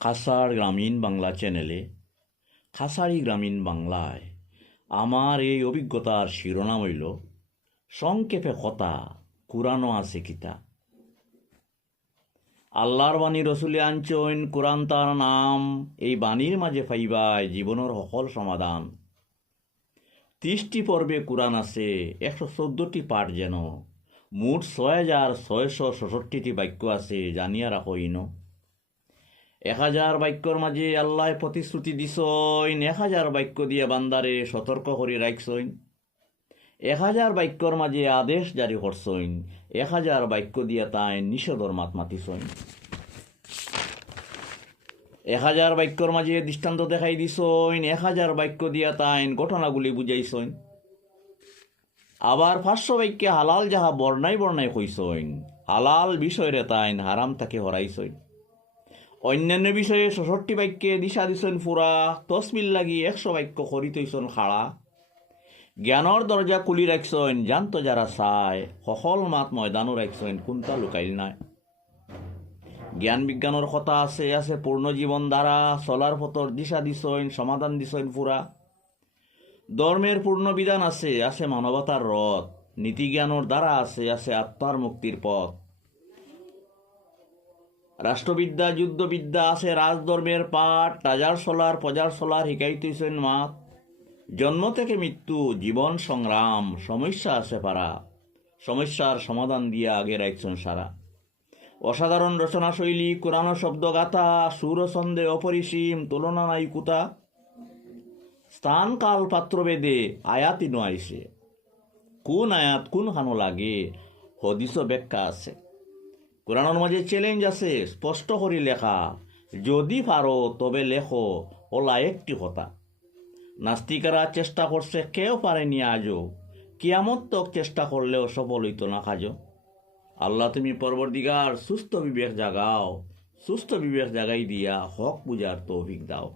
খাসাড় গ্রামীণ বাংলা চ্যানেলে খাসাড়ি গ্রামীণ বাংলায় আমার এই অভিজ্ঞতার শিরোনাম হইল সংক্ষেপে কথা কুরআনও আছে কিতা। আল্লাহর বাণী রসুলে আনছইন কুরআন তার নাম, এই বাণীর মাঝে পাইবায় জীবনের সকল সমাধান। 30টি পর্বে কুরআন আছে, 114টি পাঠ যেন, মোট 6666টি বাক্য আছে, জানিয়া রাখো ইনো। 1000 বাক্যর মাঝে আল্লাহ প্রতিশ্রুতি দিছইন, 1000 বাক্য দিয়ে বান্দারে সতর্ক করে রাখছইন। 1000 বাক্যর মাঝে আদেশ জারি করছইন, 1000 বাক্য দিয়া তাই নিষেধর মাত মাতিছইন। 1000 বাক্যর মাঝে দৃষ্টান্ত দেখাই দিছইন, 1000 বাক্য দিয়া তাই ঘটনাগুলি বুঝাইছইন। আবার 500 বাক্যে হালাল যাহা বর্ণাই কইছইন, হালাল বিষয়রে তাইন হারাম তাকে হরাইছইন। অন্যান্য বিষয়ে 66 বাক্যে দিশা দিছইন ফুরা, তসবিল লাগি 100 বাক্য করিতইছন খাড়া। জ্ঞানর দরজা খুলি রাখছইন, জানত যারা চায়, সকল মাত ময়দানও রাখছইন, কোনটা লুকাইল নাই। জ্ঞান বিজ্ঞানের কথা আছে, আছে পূর্ণ জীবন দ্বারা চলার পথর দিশা দিছইন, সমাধান দিছইন ফুরা। ধর্মের পূর্ণ বিধান আছে, আছে মানবতার রথ, নীতি জ্ঞানের দ্বারা আছে, আছে আত্মার মুক্তির পথ। রাষ্ট্রবিদ্যা যুদ্ধবিদ্যা আছে, রাজধর্মের পাঠ, রাজার সোলার প্রজার সোলার শিকাইতেছেন মাত। জন্ম থেকে মৃত্যু জীবন সংগ্রাম, সমস্যা আছে পারা, সমস্যার সমাধান দিয়া আগে রাখছেন সারা। অসাধারণ রচনাশৈলী, কোরআন শব্দ গাথা, সুর ছন্দে অপরিসীম, তুলনা নাই কুতা। স্থান কাল পাত্রভেদে আয়াতি নয়াইছে, কোন আয়াত কোন খানো লাগে হদিস ব্যাখ্যা আছে। কোরআনের মাঝে চ্যালেঞ্জ আছে, স্পষ্ট করে লেখা, যদি পারো তবে লেখো, ওলা একটি কথা। নাস্তিকেরা চেষ্টা করছে, কেউ পারেনি আজও, কিয়ামত তক চেষ্টা করলেও সফল হইত না কাজও। আল্লাহ তুমি পরবর্তীকার সুস্থ বিবেক জাগাও, সুস্থ বিবেক জাগাই দিয়া হক বুঝার তৌফিক দাও।